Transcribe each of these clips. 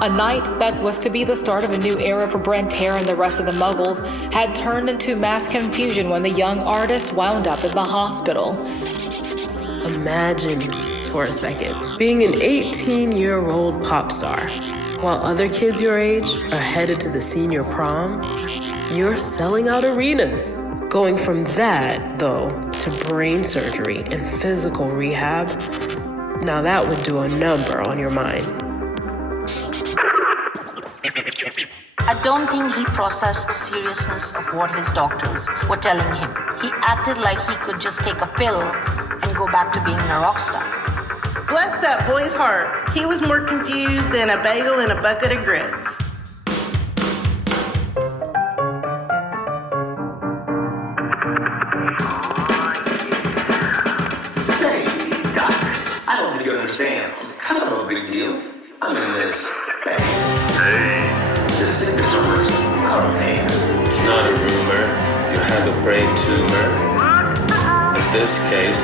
A night that was to be the start of a new era for Brent Hare and the rest of the Muggles had turned into mass confusion when the young artist wound up in the hospital. Imagine, for a second, being an 18-year-old pop star, while other kids your age are headed to the senior prom. You're selling out arenas. Going from that, though, to brain surgery and physical rehab, now that would do a number on your mind. I don't think he processed the seriousness of what his doctors were telling him. He acted like he could just take a pill and go back to being a rock star. Bless that boy's heart. He was more confused than a bagel in a bucket of grits. Say, Doc, I don't think you understand. I'm kind of a big deal. I mean this. The sickness is out of hand. It's not a rumor. You have a brain tumor. In this case,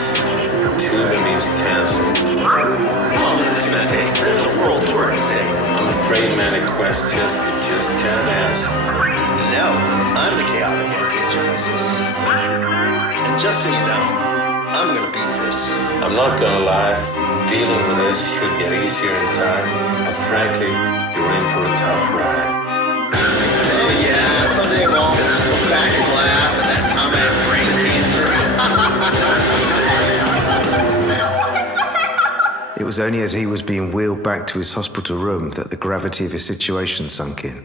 tumor means cancer. How long is this gonna take? There's a world tour at stake. I'm afraid many questions we just can't answer. No, I'm the chaotic anti-genesis. And just so you know, I'm gonna beat this. I'm not gonna lie. Dealing with this should get easier in time. But frankly, you're in for a tough ride. Oh yeah, someday we'll all just look back and laugh at that time I had brain cancer. It was only as he was being wheeled back to his hospital room that the gravity of his situation sunk in.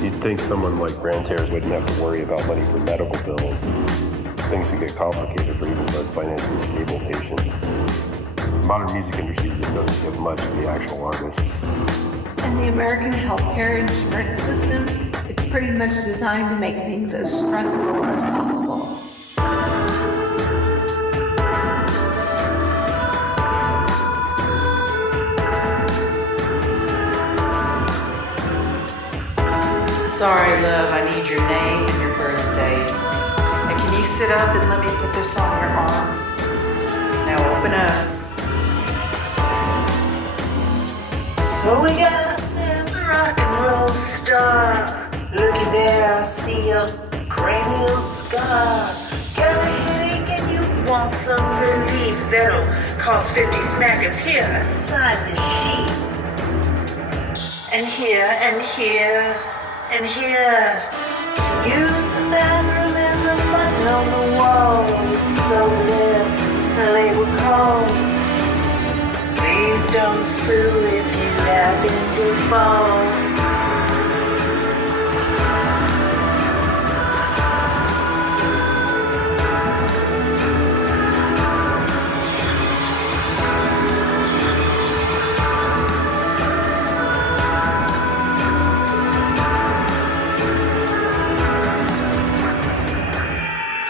You'd think someone like Brent Hare wouldn't have to worry about money for medical bills. Things would get complicated for even less financially stable patients. The modern music industry just doesn't give much to the actual artists. And the American healthcare insurance system, it's pretty much designed to make things as stressful as possible. Sorry, love, I need your name and your birthday. And can you sit up and let me put this on your arm? Now open up. So we got a Sam rock and roll star. Looky there, I see a cranial scar. Got a headache and you want some relief. That'll cost 50 smackers. Here, sign the sheet. And here, and here. And here, use the bathroom as a button on the wall. It's over there, labeled cold. Please don't sue if you happen to fall.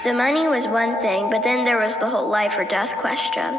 So money was one thing, but then there was the whole life or death question.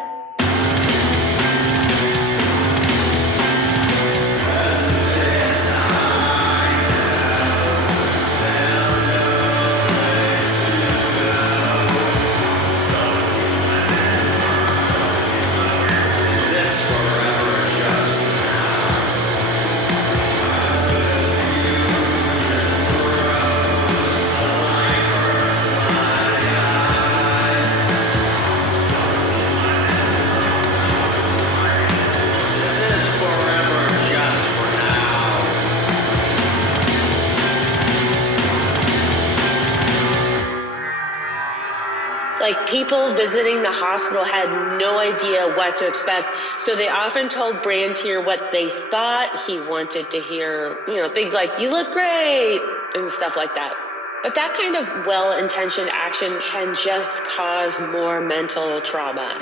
Like, people visiting the hospital had no idea what to expect, so they often told Brantier what they thought he wanted to hear. You know, things like, "You look great," and stuff like that. But that kind of well-intentioned action can just cause more mental trauma.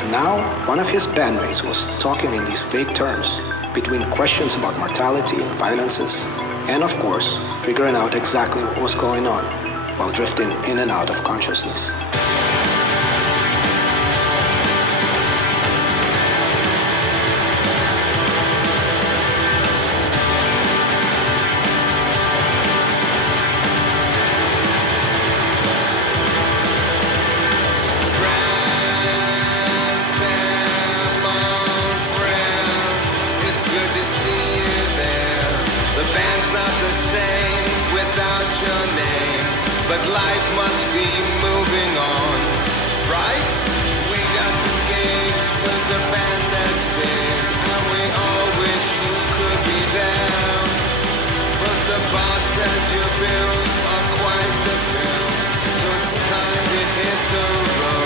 And now, one of his bandmates was talking in these vague terms, between questions about mortality and finances, and of course, figuring out exactly what was going on, while drifting in and out of consciousness. But life must be moving on, right? We got some gigs with a band that's big, and we all wish you could be there. But the boss says your bills are quite the bill, so it's time to hit the road.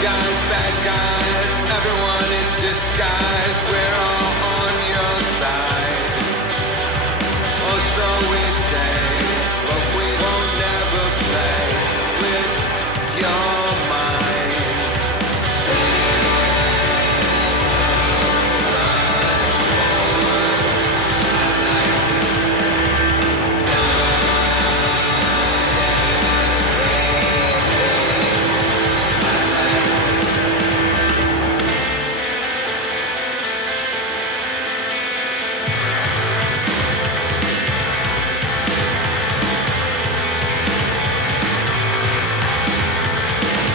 Guys, bad guys, everyone in disguise, we're all on your side. Or so we say, but we won't never play with your mind.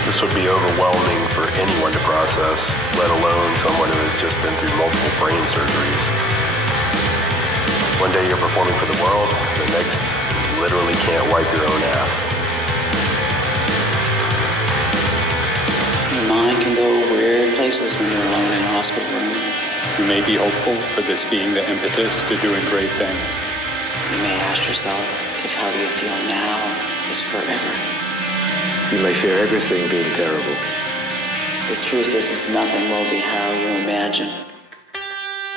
This would be overwhelming for anyone to process, let alone someone who has just been through multiple brain surgeries. One day you're performing for the world, the next you literally can't wipe your own ass. Your mind can go weird places when you're alone in a hospital room. You may be hopeful for this being the impetus to doing great things. You may ask yourself if how you feel now is forever. You may fear everything being terrible. The truth is nothing will be how you imagine.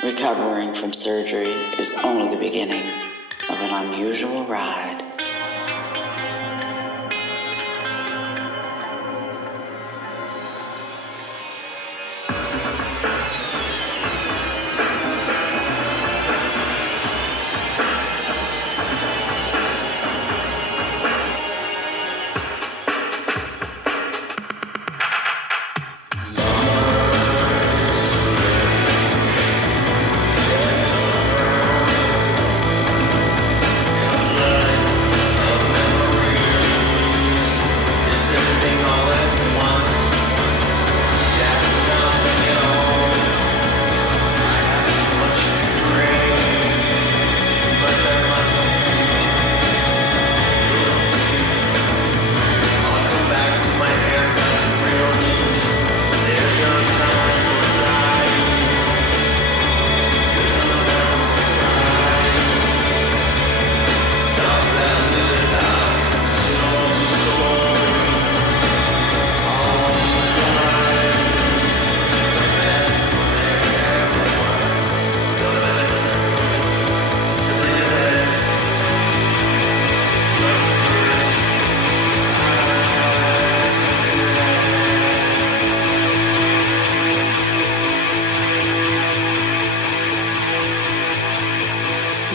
Recovering from surgery is only the beginning of an unusual ride.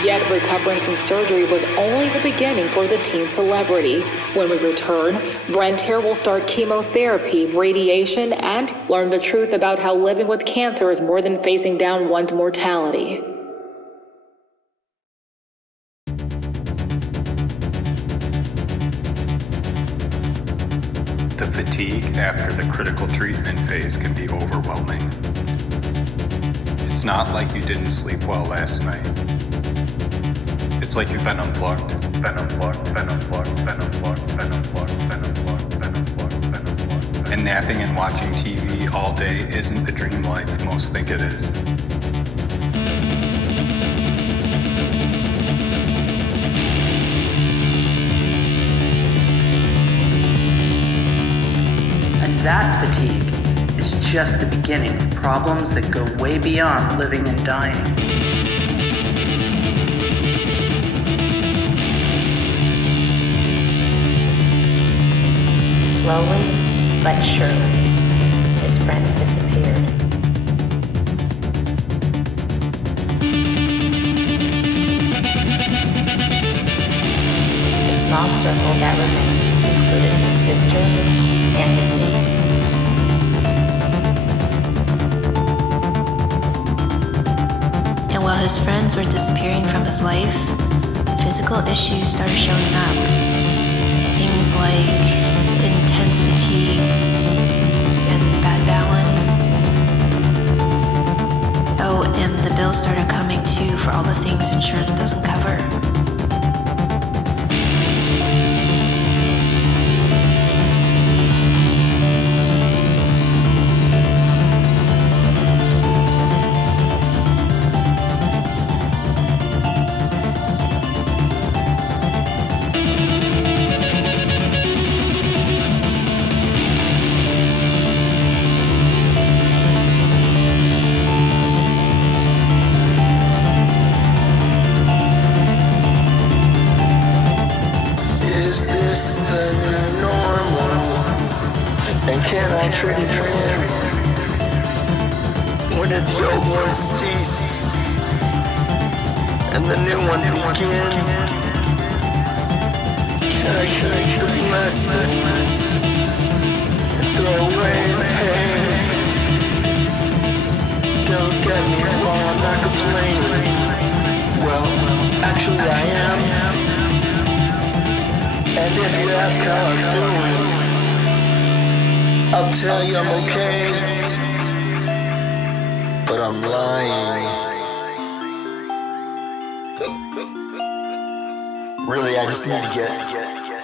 Yet recovering from surgery was only the beginning for the teen celebrity. When we return, Brantier will start chemotherapy, radiation, and learn the truth about how living with cancer is more than facing down one's mortality. fatigue after the critical treatment phase can be overwhelming. It's not like you didn't sleep well last night. It's like you've been unplugged. And napping and watching TV all day isn't the dream life most think it is. And that fatigue is just the beginning of problems that go way beyond living and dying. Slowly but surely, his friends disappeared. The small circle that remained included his sister and his niece. And while his friends were disappearing from his life, physical issues started showing up. Things like intense fatigue and bad balance. Oh, and the bills started coming too for all the things insurance doesn't cover. Can I trade it in? When did the old one cease and the new one begin? Can I take the blessings and throw away the pain? Don't get me wrong, I'm not complaining. Well, actually I am. And if you ask how I'm doing, I'll tell you I'm okay, but I'm lying. Really, I just need to get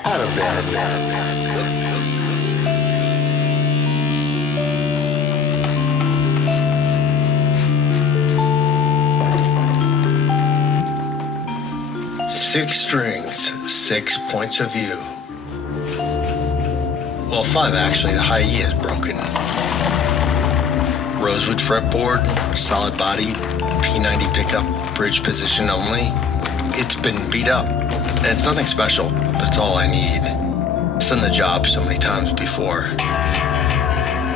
out of bed. Six strings, 6 points of view. Well, 5 actually, the high E is broken. Rosewood fretboard, solid body, P90 pickup, bridge position only. It's been beat up, and it's nothing special, but it's all I need. I've done the job so many times before.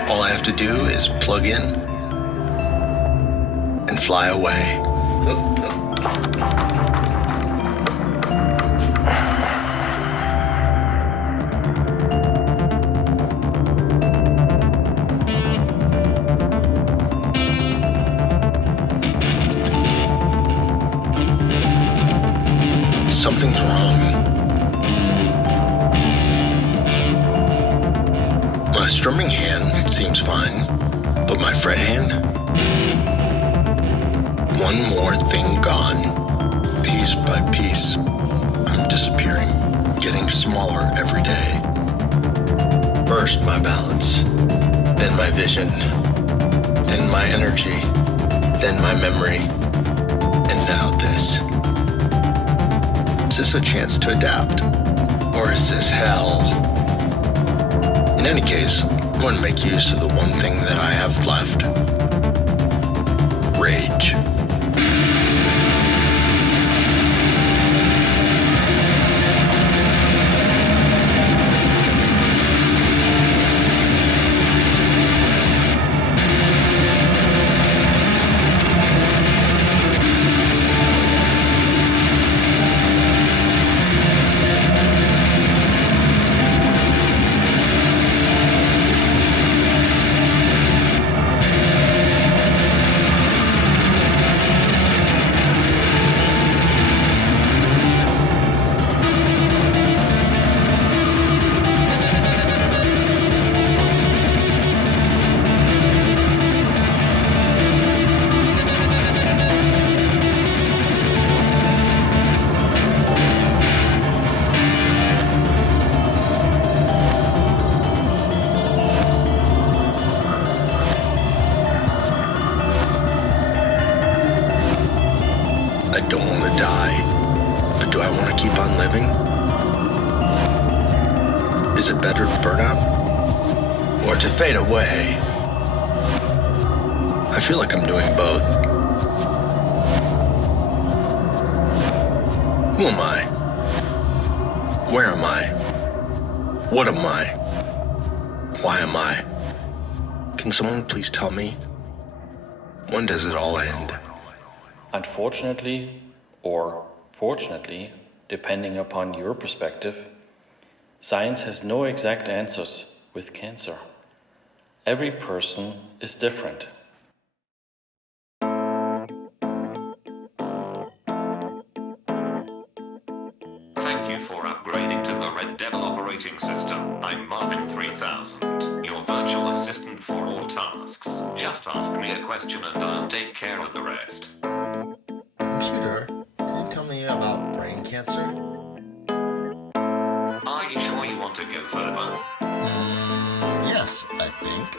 All I have to do is plug in and fly away. Something's wrong. My strumming hand seems fine, but my fret hand? One more thing gone. Piece by piece, I'm disappearing, getting smaller every day. First my balance, then my vision, then my energy, then my memory, and now this. Is this a chance to adapt? Or is this hell? In any case, I want to make use of the one thing that I have left. Rage. die. But do I want to keep on living? Is it better to burn out? Or to fade away? I feel like I'm doing both. Who am I? Where am I? What am I? Why am I? Can someone please tell me? When does it all end? Unfortunately, or fortunately, depending upon your perspective, science has no exact answers with cancer. Every person is different. Thank you for upgrading to the Red Devil operating system. I'm Marvin 3000, your virtual assistant for all tasks. Just ask me a question and I'll take care of the rest. Computer, can you tell me about brain cancer? Are you sure you want to go further? Yes, I think.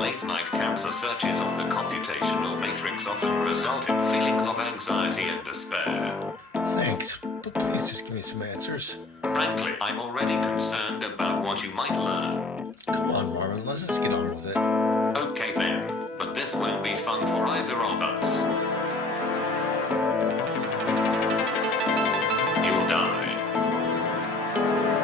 Late-night cancer searches of the computational matrix often result in feelings of anxiety and despair. Thanks, but please just give me some answers. Frankly, I'm already concerned about what you might learn. Come on, Marvin, let's just get on with it. Okay then, but this won't be fun for either of us. You'll die.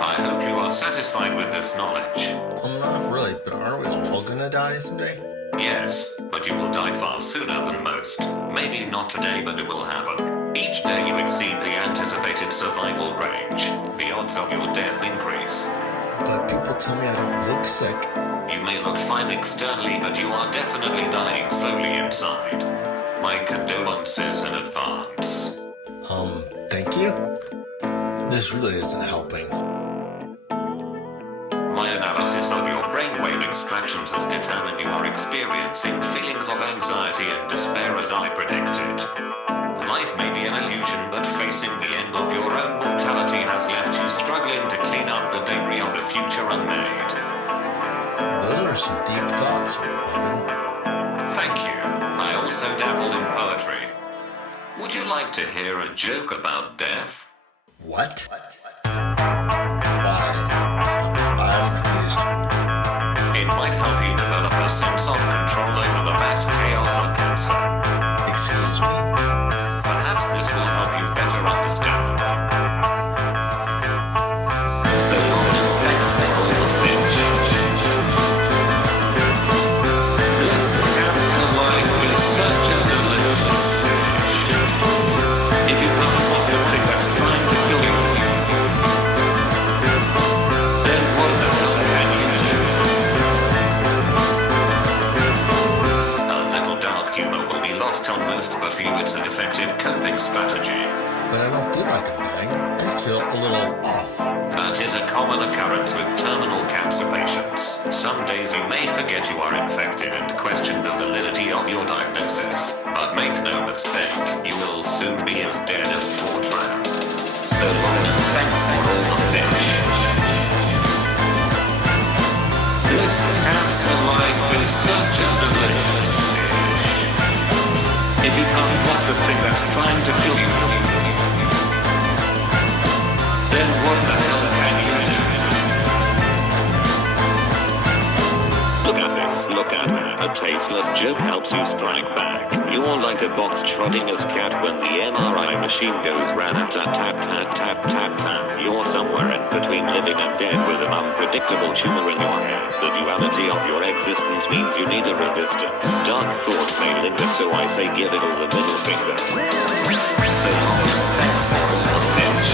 I hope you are satisfied with this knowledge. I'm not really, but aren't we all gonna die someday? Yes, but you will die far sooner than most. Maybe not today, but it will happen. Each day you exceed the anticipated survival range. The odds of your death increase. But people tell me I don't look sick. You may look fine externally, but you are definitely dying slowly inside. My condolences in advance. Thank you? This really isn't helping. My analysis of your brainwave extractions has determined you are experiencing feelings of anxiety and despair as I predicted. Life may be an illusion, but facing the end of your own mortality has left you struggling to clean up the debris of a future unmade. Those are some deep thoughts, Marvin. Thank you. I also dabble in poetry. Would you like to hear a joke about death? What? Why? I'm confused. It might help you develop a sense of control over the mass chaos of cancer. Excuse me? Perhaps this will help you better understand. So long and thanks for all the fish. Listen, cancer life is such a delicious fish. If you can't pop the thing that's trying to kill you, then what the hell can you do? A little dark humor will be lost on most, but for you it's an effective coping strategy. But I don't feel like I'm dying. I just feel a little off. That is a common occurrence with terminal cancer patients. Some days you may forget you are infected and question the validity of your diagnosis. But make no mistake, you will soon be as dead as Fortran. So long and thanks for all the fish. Listen, cancer life is such a delicious fish. If you can't block the thing that's trying to kill you, then what the hell can you do? Look at this, look at that. A tasteless joke helps you strike back. You're like a box-trotting-as cat when the MRI machine goes rat-a-tat-tat-tat-tat-tat. You're somewhere in between living and dead with an unpredictable tumor in your head. The duality of your existence means you need a resistance. Dark thoughts may linger, so I say give it all the middle finger. So long, thanks for all the fish.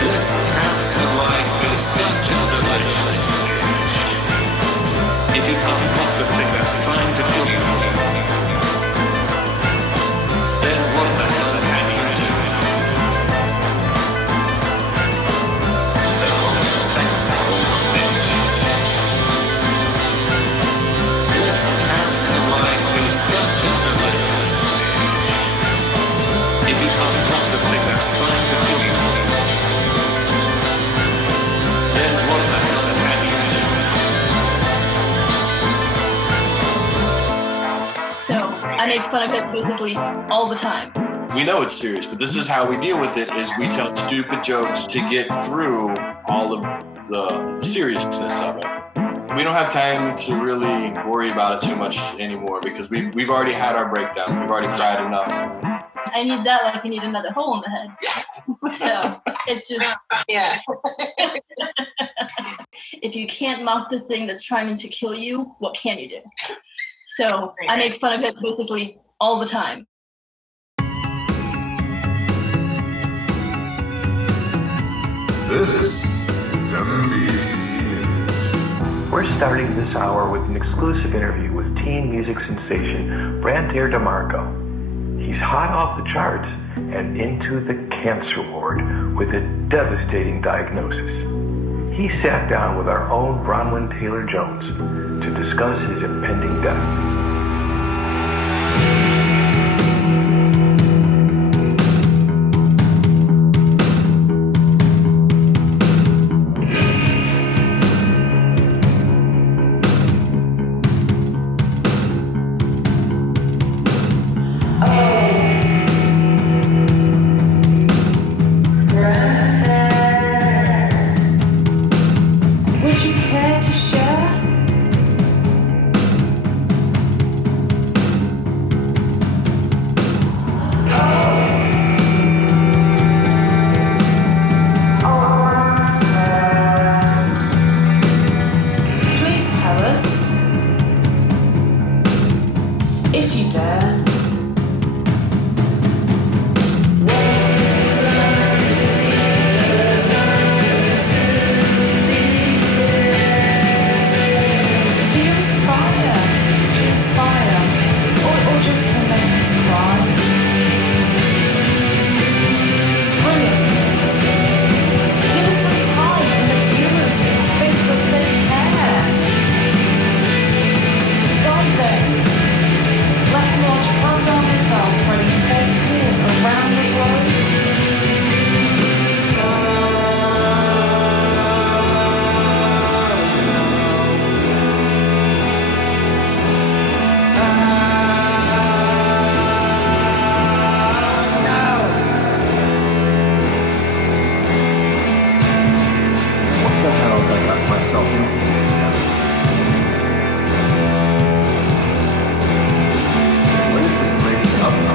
Listen, cancer life is such a delicious fish. If you can't block the thing that's trying to kill you, then what the hell can you do? So long, thanks for all the fish. Listen, cancer life is such a delicious fish. make fun of it basically all the time. We know it's serious, but this is how we deal with it, is we tell stupid jokes to get through all of the seriousness of it. We don't have time to really worry about it too much anymore because we've already had our breakdown. We've already cried enough. I need that like you need another hole in the head. So it's just, yeah. If you can't mock the thing that's trying to kill you, what can you do? So I make fun of it basically all the time. This is NBC News. We're starting this hour with an exclusive interview with teen music sensation Brantair DeMarco. He's hot off the charts and into the cancer ward with a devastating diagnosis. He sat down with our own Bronwyn Taylor-Jones to discuss his impending death. Would you care to share? Please tell us, if you dare. Just to make us cry. Brilliant. Give us some time and the viewers will think that they care. Right then, let's launch proton missiles spreading fake tears around the globe. Myself into this now. What is this lady up to?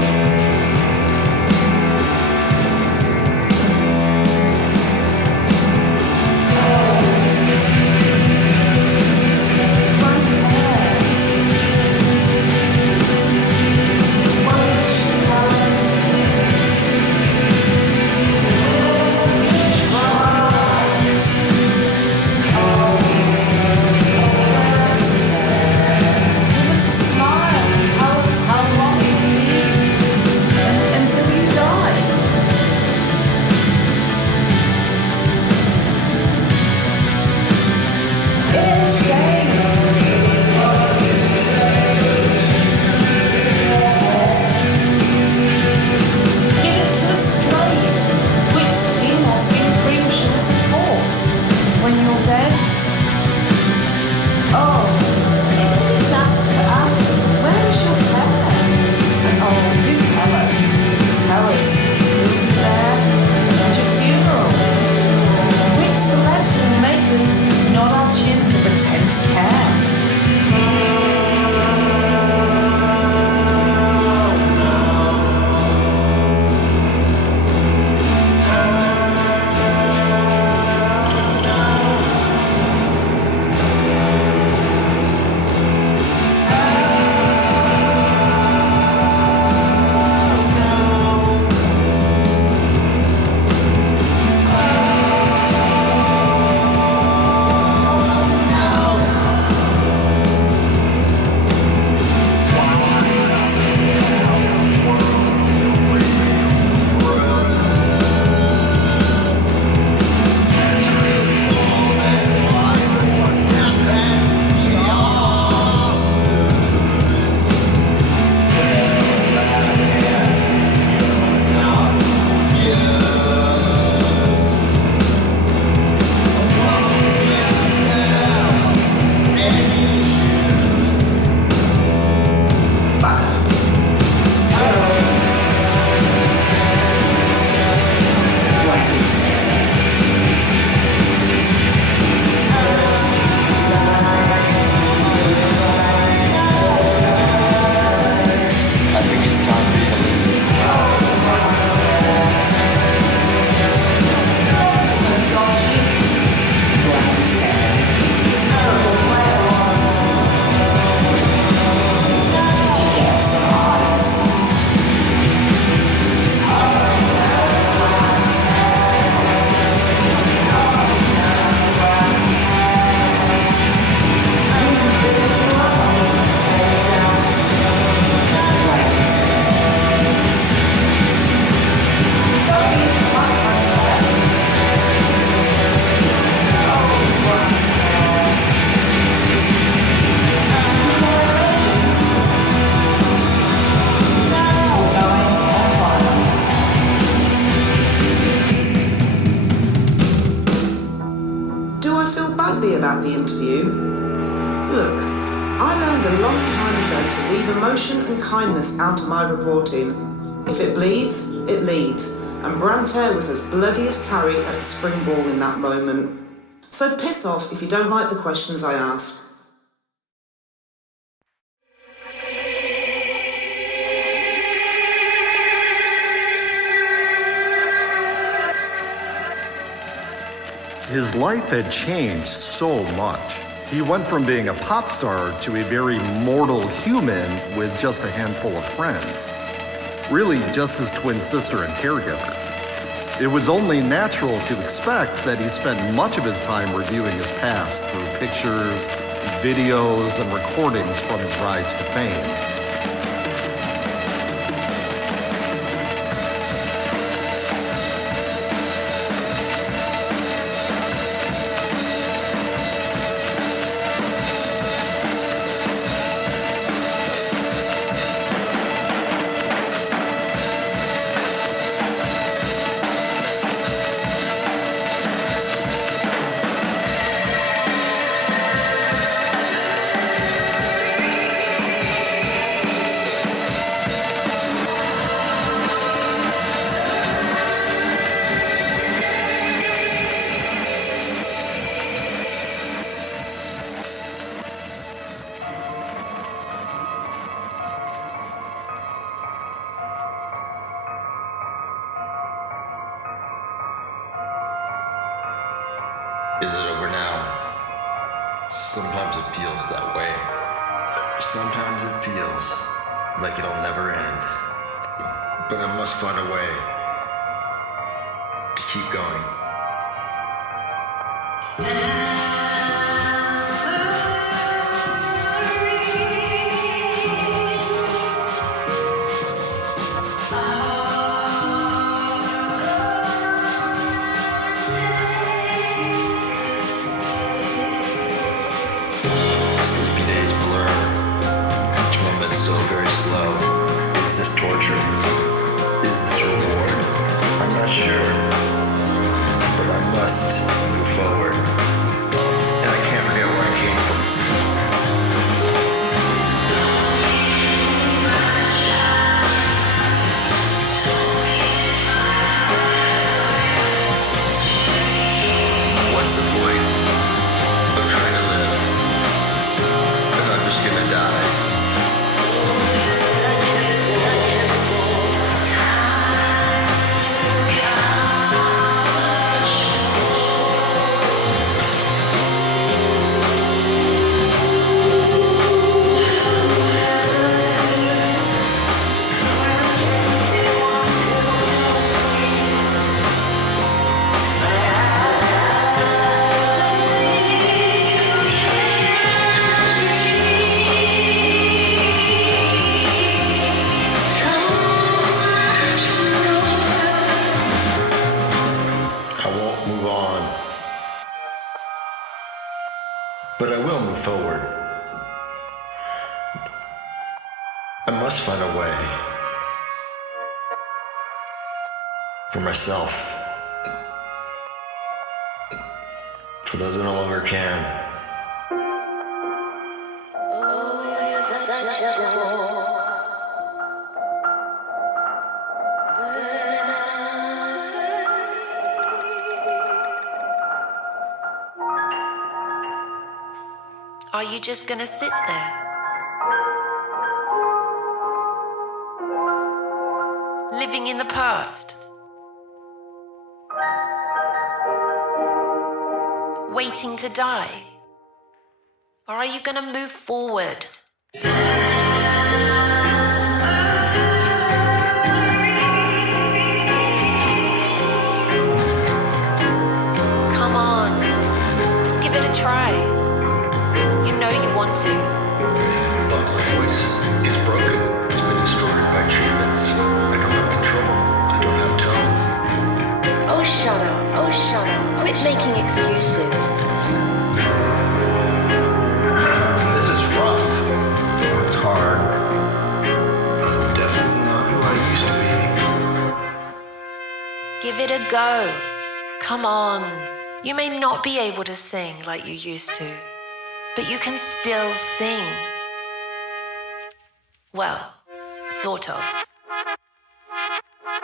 feel badly about the interview. Look, I learned a long time ago to leave emotion and kindness out of my reporting. If it bleeds, it leads, and Brantair was as bloody as Carrie at the spring ball in that moment. So piss off if you don't like the questions I ask. His life had changed so much. He went from being a pop star to a very mortal human with just a handful of friends. Really just his twin sister and caregiver. It was only natural to expect that he spent much of his time reviewing his past through pictures, videos, and recordings from his rise to fame. Is it over now? Sometimes it feels that way. Sometimes it feels like it'll never end. But I must find a way to keep going. Is this torture? Is this reward? I'm not sure. But I must move forward. And I can't forget where I came from. What's the point of trying to live? And I'm just gonna die. But I will move forward. I must find a way for myself, for those who no longer can. Are you just gonna sit there? Living in the past? Waiting to die? Or are you gonna move forward? Come on, just give it a try. You know you want to. But my voice is broken. It's been destroyed by treatments. I don't have control. I don't have tone. Oh, shut up. Oh, shut up. Quit making excuses. This is rough. It's hard. I'm definitely not who I used to be. Give it a go. Come on. You may not be able to sing like you used to, but you can still sing. Well, sort of.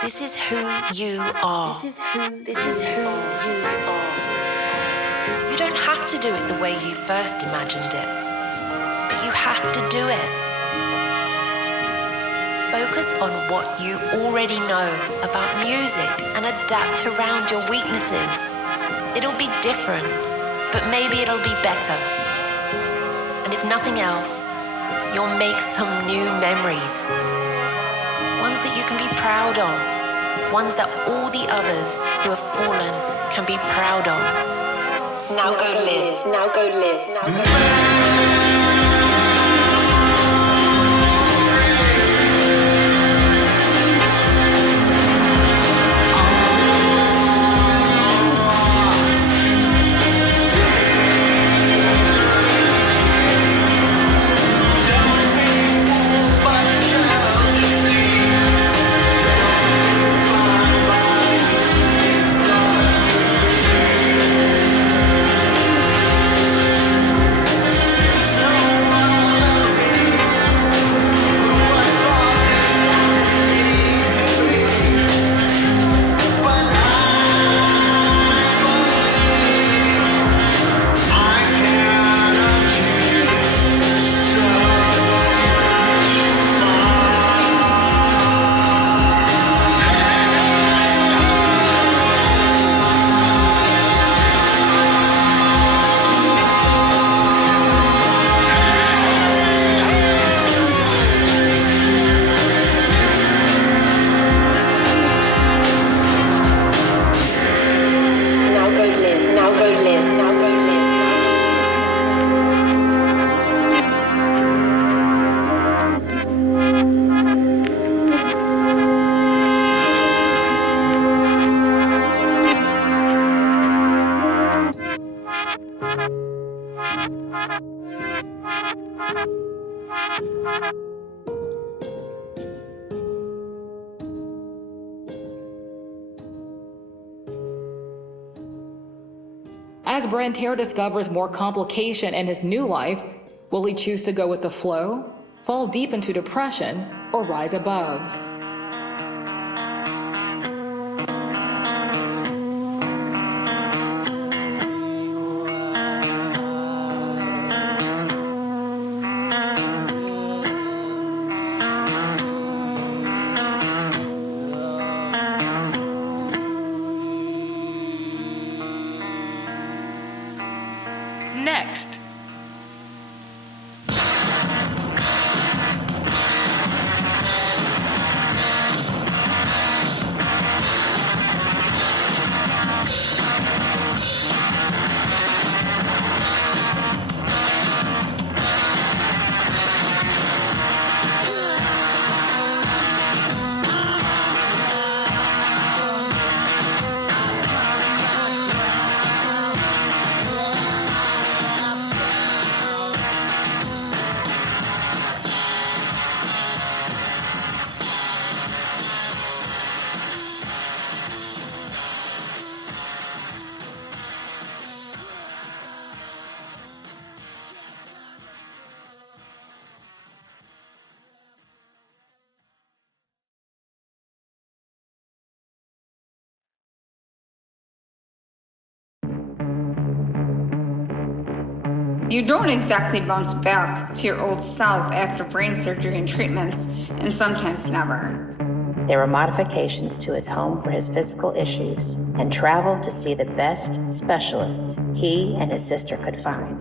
This is who you are. This is who you are. You don't have to do it the way you first imagined it, but you have to do it. Focus on what you already know about music and adapt around your weaknesses. It'll be different, but maybe it'll be better. And if nothing else, you'll make some new memories. Ones that you can be proud of. Ones that all the others who have fallen can be proud of. Now go live. Now go live. Now go live. As Brantaire discovers more complication in his new life, will he choose to go with the flow, fall deep into depression, or rise above? Next. You don't exactly bounce back to your old self after brain surgery and treatments, and sometimes never. There were modifications to his home for his physical issues and travel to see the best specialists he and his sister could find.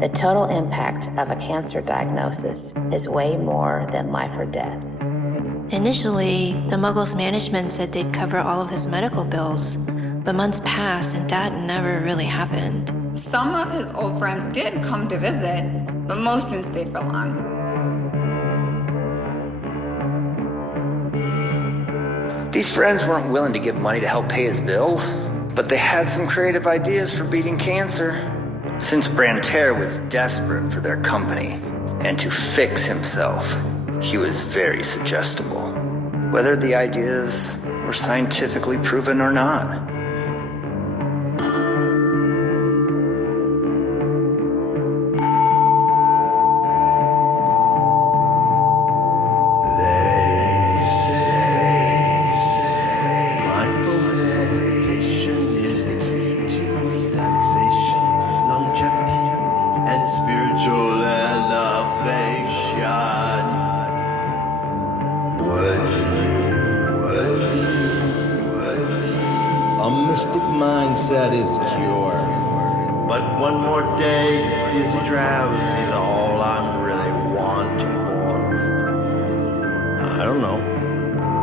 The total impact of a cancer diagnosis is way more than life or death. Initially, the Muggles management said they'd cover all of his medical bills, but months passed and that never really happened. Some of his old friends did come to visit, but most didn't stay for long. These friends weren't willing to give money to help pay his bills, but they had some creative ideas for beating cancer. Since Brantaire was desperate for their company and to fix himself, he was very suggestible, whether the ideas were scientifically proven or not. said is cure. But one more day, dizzy drowsy is all I'm really wanting for. I don't know.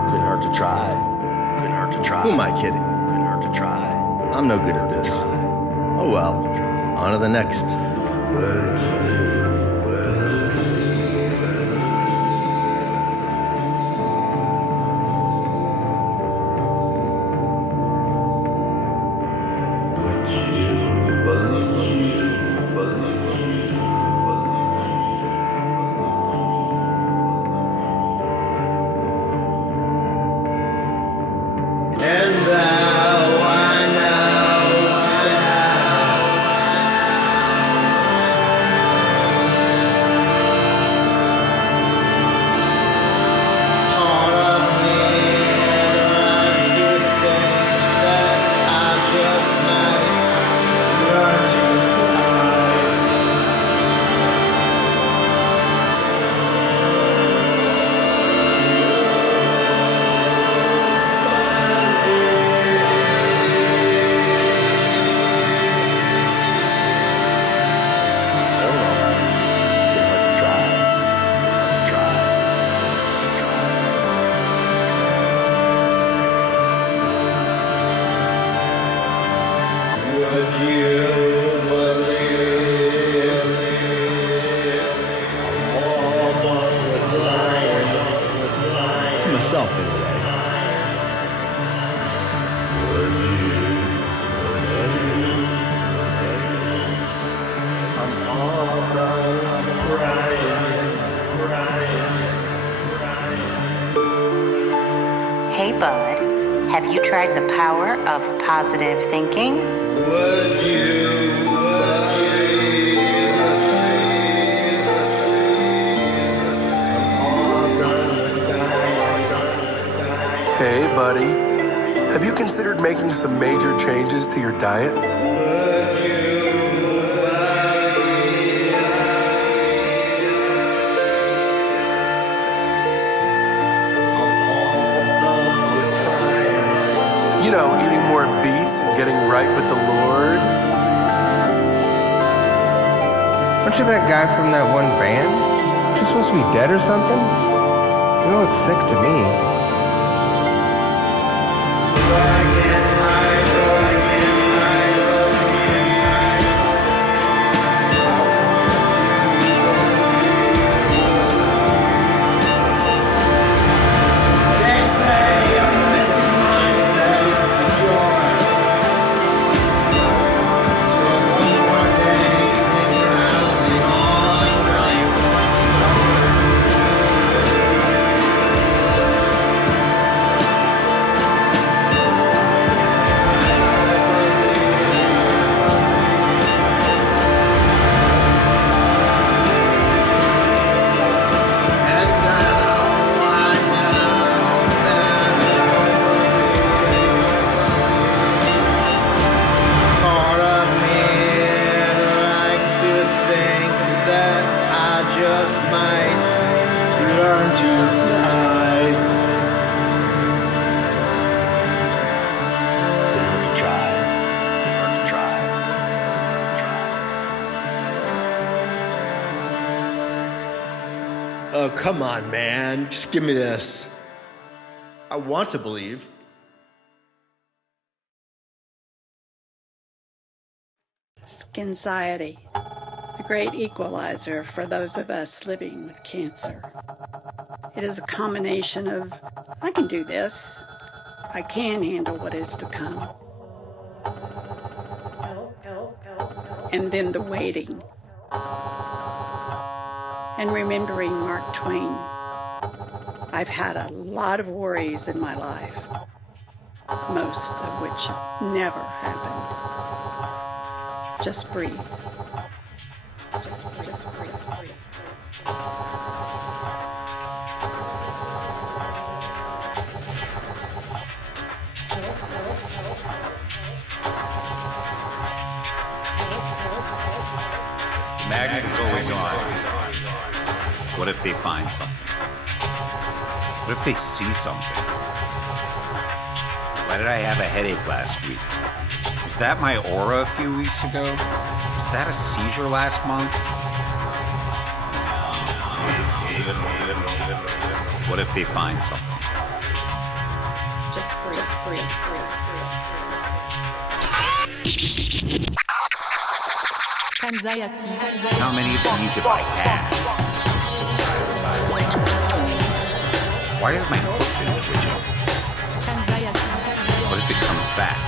Couldn't hurt to try. Couldn't hurt to try. Who am I kidding? Couldn't hurt to try. I'm no good at this. Oh well. On to the next. Hey, bud, have you tried the power of positive thinking? Hey, buddy, have you considered making some major changes to your diet? You know, eating more beets and getting right with the Lord. Aren't you that guy from that one band? Aren't you supposed to be dead or something? You don't look sick to me. Oh, come on, man. Just give me this. I want to believe. Skinsiety, the great equalizer for those of us living with cancer. It is a combination of, I can do this, I can handle what is to come, and then the waiting. And remembering Mark Twain, I've had a lot of worries in my life, most of which never happened. Just breathe. Just breathe. Magnet is always on. What if they find something? What if they see something? Why did I have a headache last week? Was Was that my aura a few weeks ago? Was that a seizure last month? What if they find something? Just breathe. How many of these have I had? Why has my foot been twitching? What if it comes back?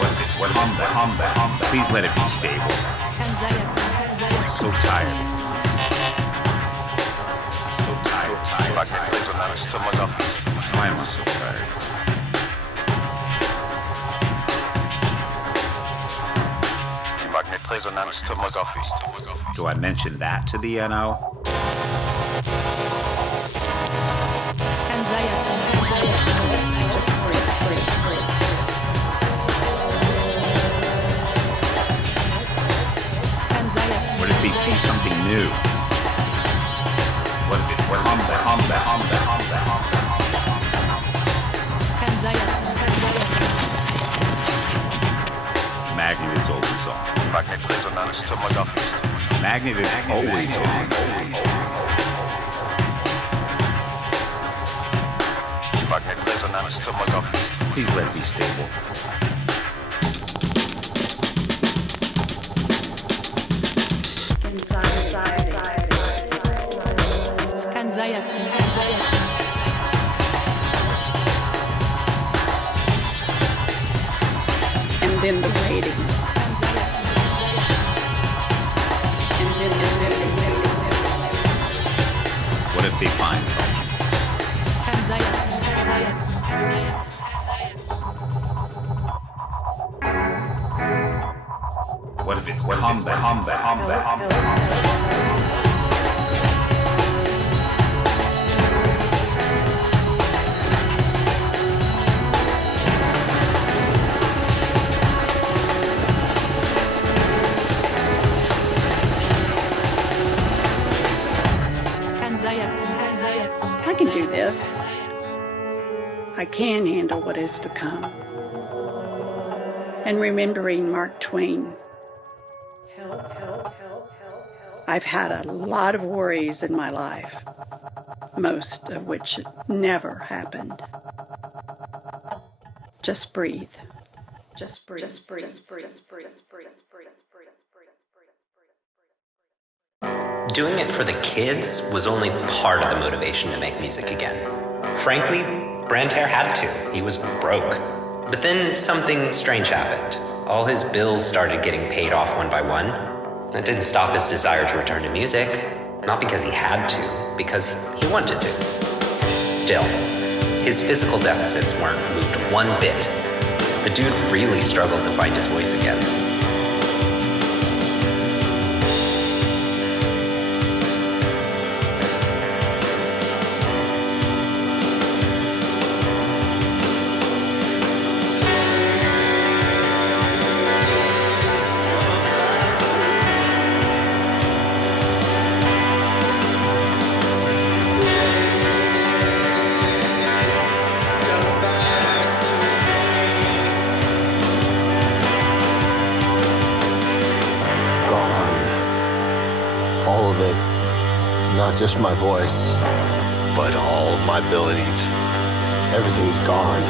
What if it's combat? Please let it be stable. I'm so tired. So tired. Why am I so tired? Do I mention that to the NO? What if they see something new? What if it's combat? Magnet is always on. Magnet is always on. Please let it be stable. And then the waiting. What if they find something? What if it's combat? I can do this. I can handle what is to come. And remembering Mark Twain. I've had a lot of worries in my life, most of which never happened. Just breathe. Just breathe. Just breathe. Just breathe. Just breathe. Doing it for the kids was only part of the motivation to make music again. Frankly, Brantaire had to. He was broke. But then something strange happened. All his bills started getting paid off one by one. That didn't stop his desire to return to music. Not because he had to, because he wanted to. Still, his physical deficits weren't moved one bit. The dude really struggled to find his voice again. Not just my voice, but all of my abilities. Everything's gone.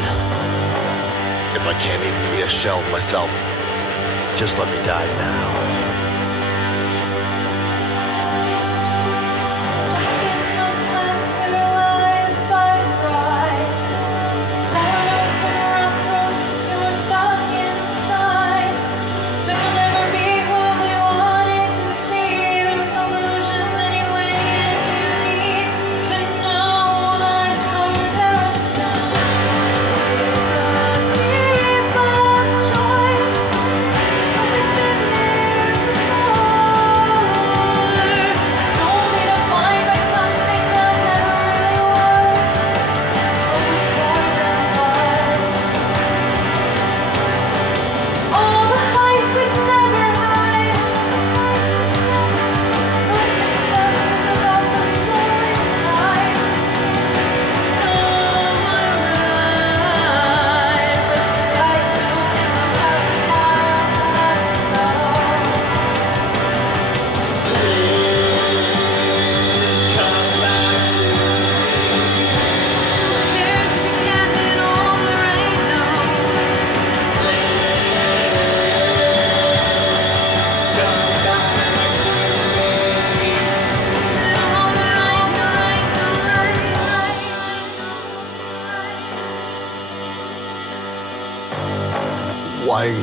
If I can't even be a shell of myself, just let me die now.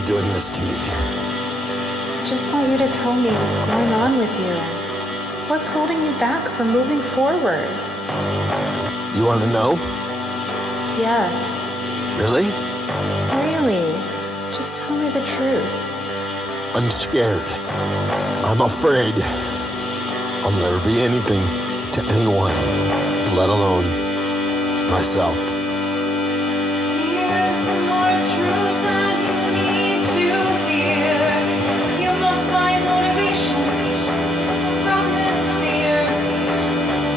doing this to me? I just want you to tell me what's going on with you. What's holding you back from moving forward? You want to know? Yes. Really? Really? Just tell me the truth. I'm scared. I'm afraid. I'll never be anything to anyone, let alone myself. Here's some more truth that you need to hear. You must find motivation from this fear.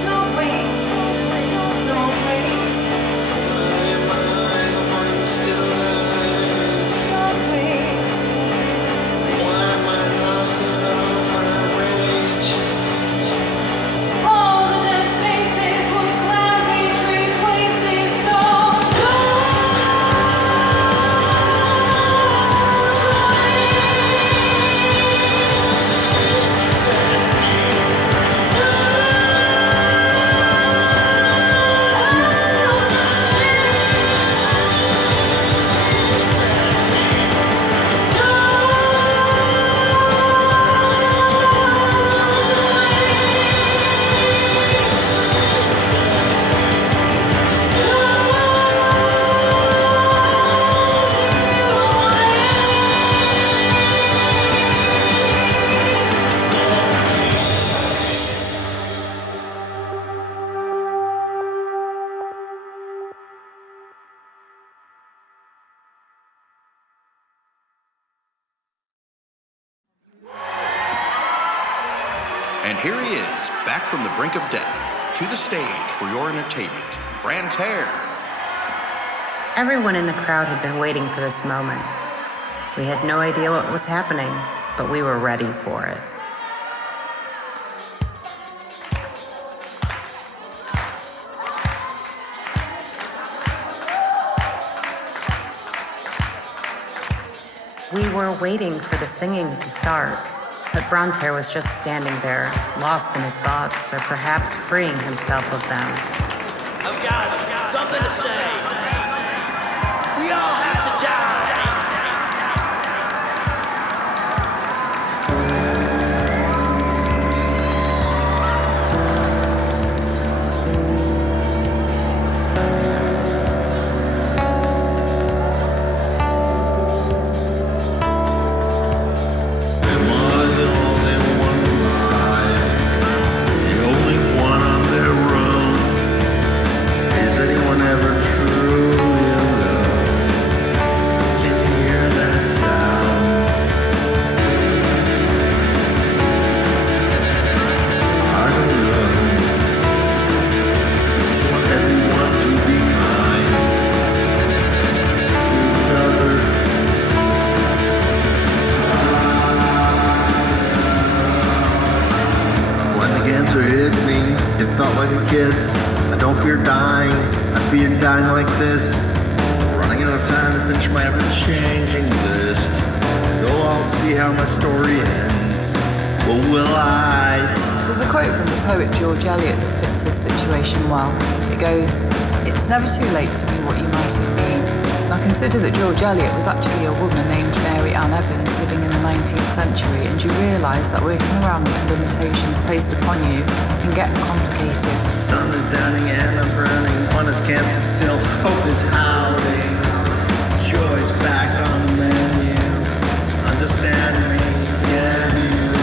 Don't wait, don't wait. Why am I the one still alive? Don't wait. Why am I lost in all my rage? All the dead faces would gladly trade places, so And here he is, back from the brink of death, to the stage for your entertainment, Brantair. Everyone in the crowd had been waiting for this moment. We had no idea what was happening, but we were ready for it. We were waiting for the singing to start, but Brantair was just standing there, lost in his thoughts, or perhaps freeing himself of them. I've got something to say. We all have to die. Cancer hit me, it felt like a kiss. I don't fear dying, I fear dying like this. Running out of time to finish my ever-changing list. You'll all see how my story ends. But will I? There's a quote from the poet George Eliot that fits this situation well. It goes, "It's never too late to be what you might have been." Now consider that George Eliot was actually a woman named Mary Ann Evans living in the 19th century, and you realise that working around limitations placed upon you can get complicated. The sun is downing and I'm burning. Fun is canceled still, hope is howling. Joy's back on the menu. Understand me, can you?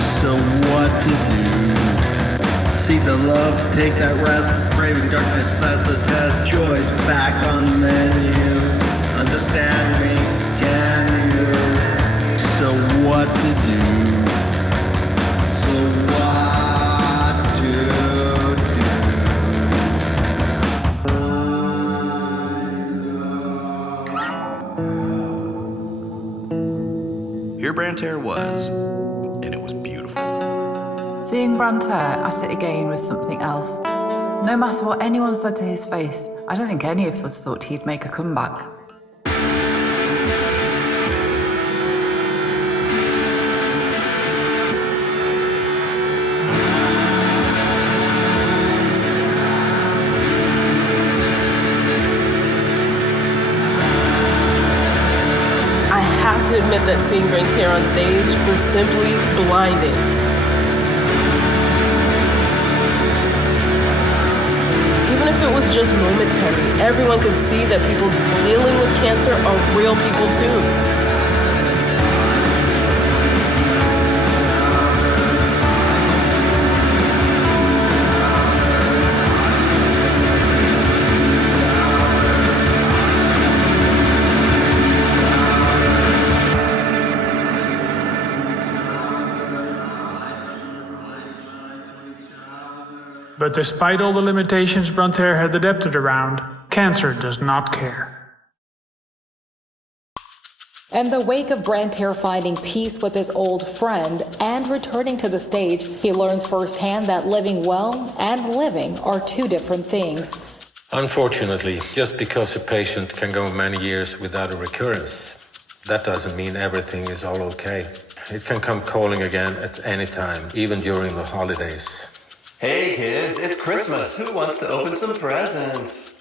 So what to do? Seek the love, take that rest. Braving darkness, that's the test. Joy's back on the menu. Understand me, can you? So what to do? So what to do? Here Brantair was, and it was beautiful. Seeing Brantair at it again was something else. No matter what anyone said to his face, I don't think any of us thought he'd make a comeback. that seeing Braintear on stage was simply blinding. Even if it was just momentary, everyone could see that people dealing with cancer are real people too. But despite all the limitations Braintear had adapted around, cancer does not care. In the wake of Braintear finding peace with his old friend and returning to the stage, he learns firsthand that living well and living are two different things. Unfortunately, just because a patient can go many years without a recurrence, that doesn't mean everything is all okay. It can come calling again at any time, even during the holidays. Hey kids, it's Christmas. Who wants to open some presents?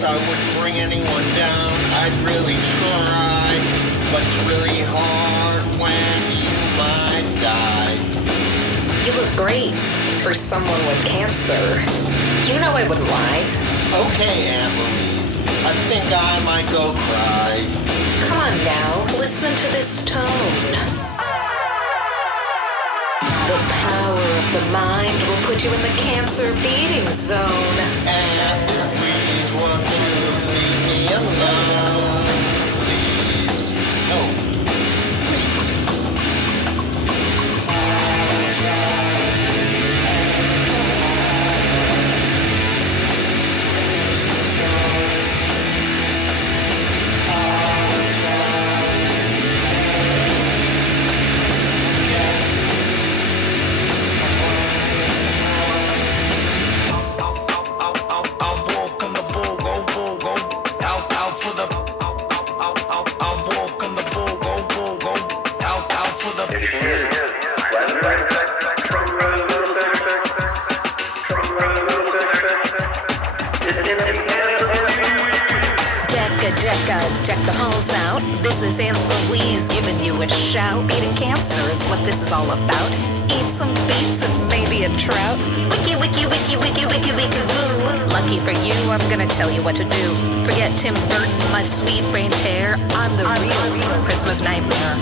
I wouldn't bring anyone down, I'd really try. But it's really hard when you might die. You look great for someone with cancer. You know I wouldn't lie. Okay, Aunt Louise, I think I might go cry. Come on now, listen to this tone. The power of the mind will put you in the cancer beating zone. And please, won't you leave me alone? Please. Oh, please. Check the halls out. This is Aunt Louise giving you a shout. Beating cancer is what this is all about. Eat some beets and maybe a trout. Wiki, wiki, wiki, wiki, wiki, wiki, woo. Lucky for you, I'm gonna tell you what to do. Forget Tim Burton, my sweet Braintear. I'm the real Christmas nightmare.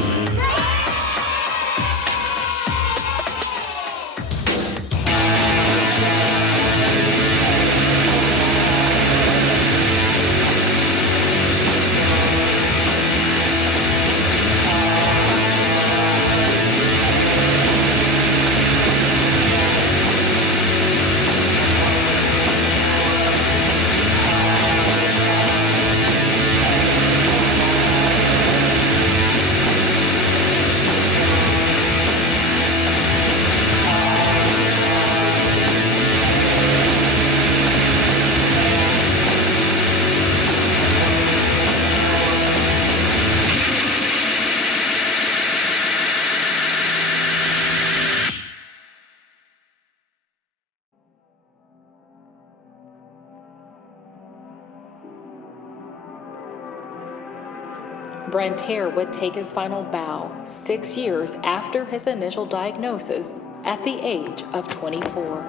Brantare would take his final bow 6 years after his initial diagnosis at the age of 24.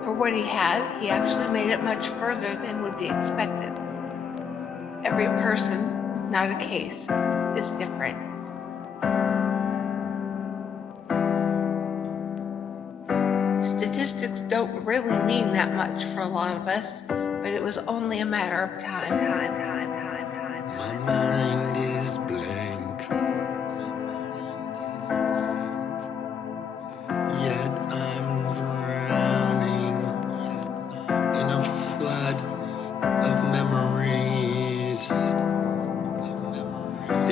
For what he had, he actually made it much further than would be expected. Every person, not a case, is different. Statistics don't really mean that much for a lot of us, but it was only a matter of time. My mind is blank. Yet I'm drowning in a flood of memories.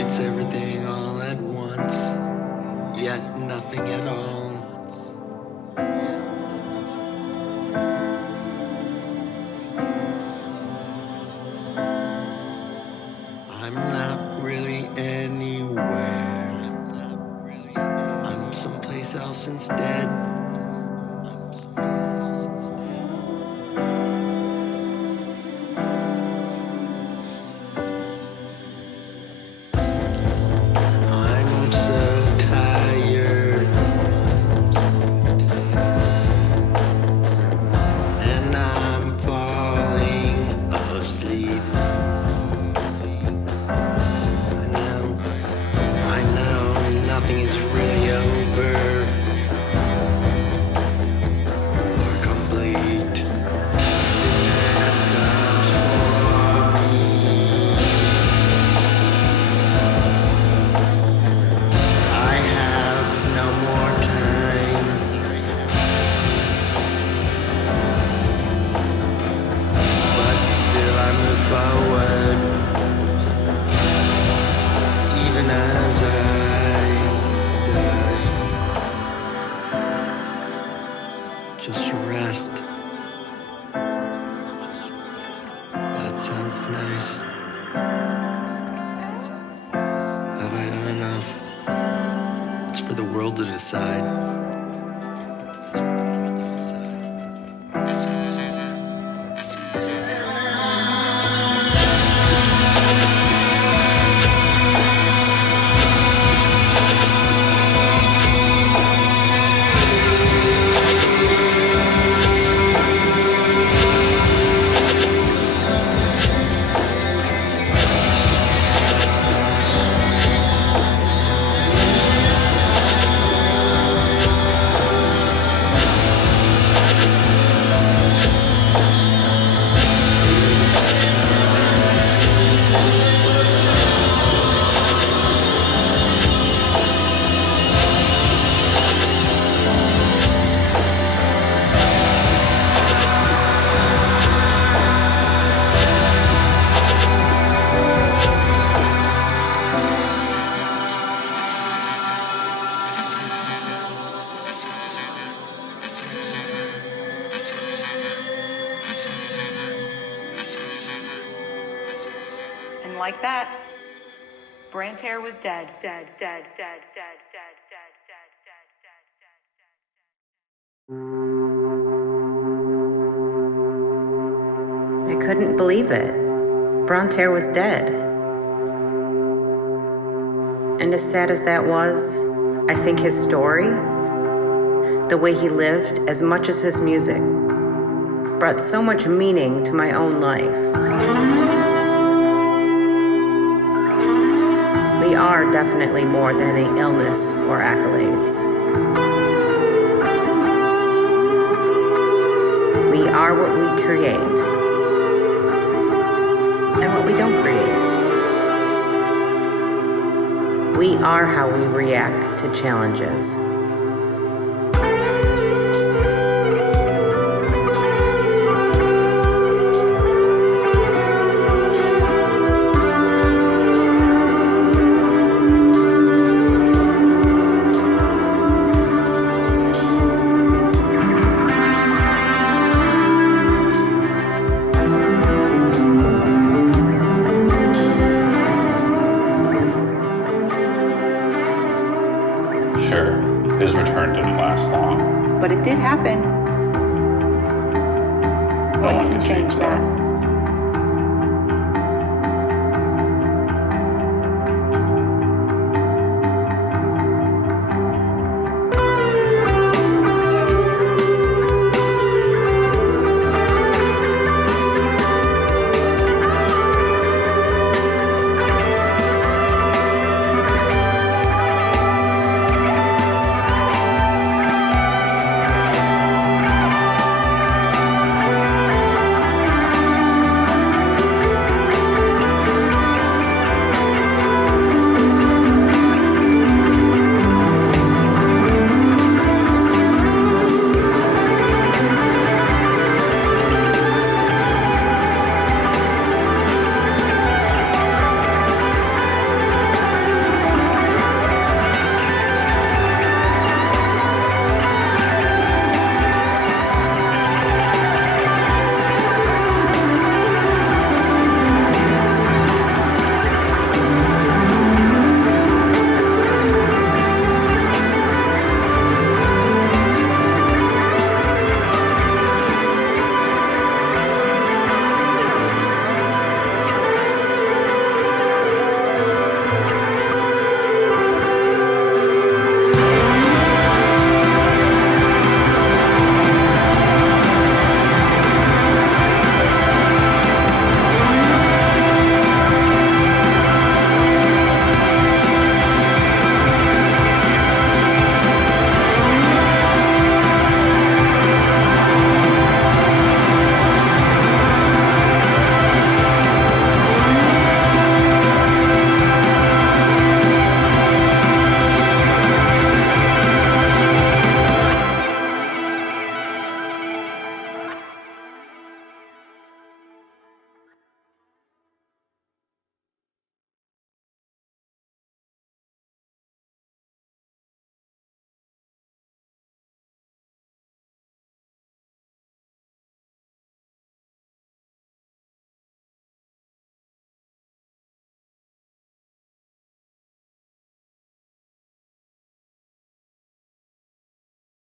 It's everything all at once, yet nothing at all. I'm not really anywhere. I'm someplace else instead. I'm so tired. And I'm falling asleep. I know nothing is really over or complete. That's for me. I have no more time. But still I move forward, even as I die. Just rest. That sounds nice. Have I done enough? It's for the world to decide. And like that, Brantare was dead. I couldn't believe it. Brantare was dead. And as sad as that was, I think his story, the way he lived as much as his music, brought so much meaning to my own life. We are definitely more than any illness or accolades. We are what we create and what we don't create. We are how we react to challenges. Sure, his return didn't last long. But it did happen. but you can change that.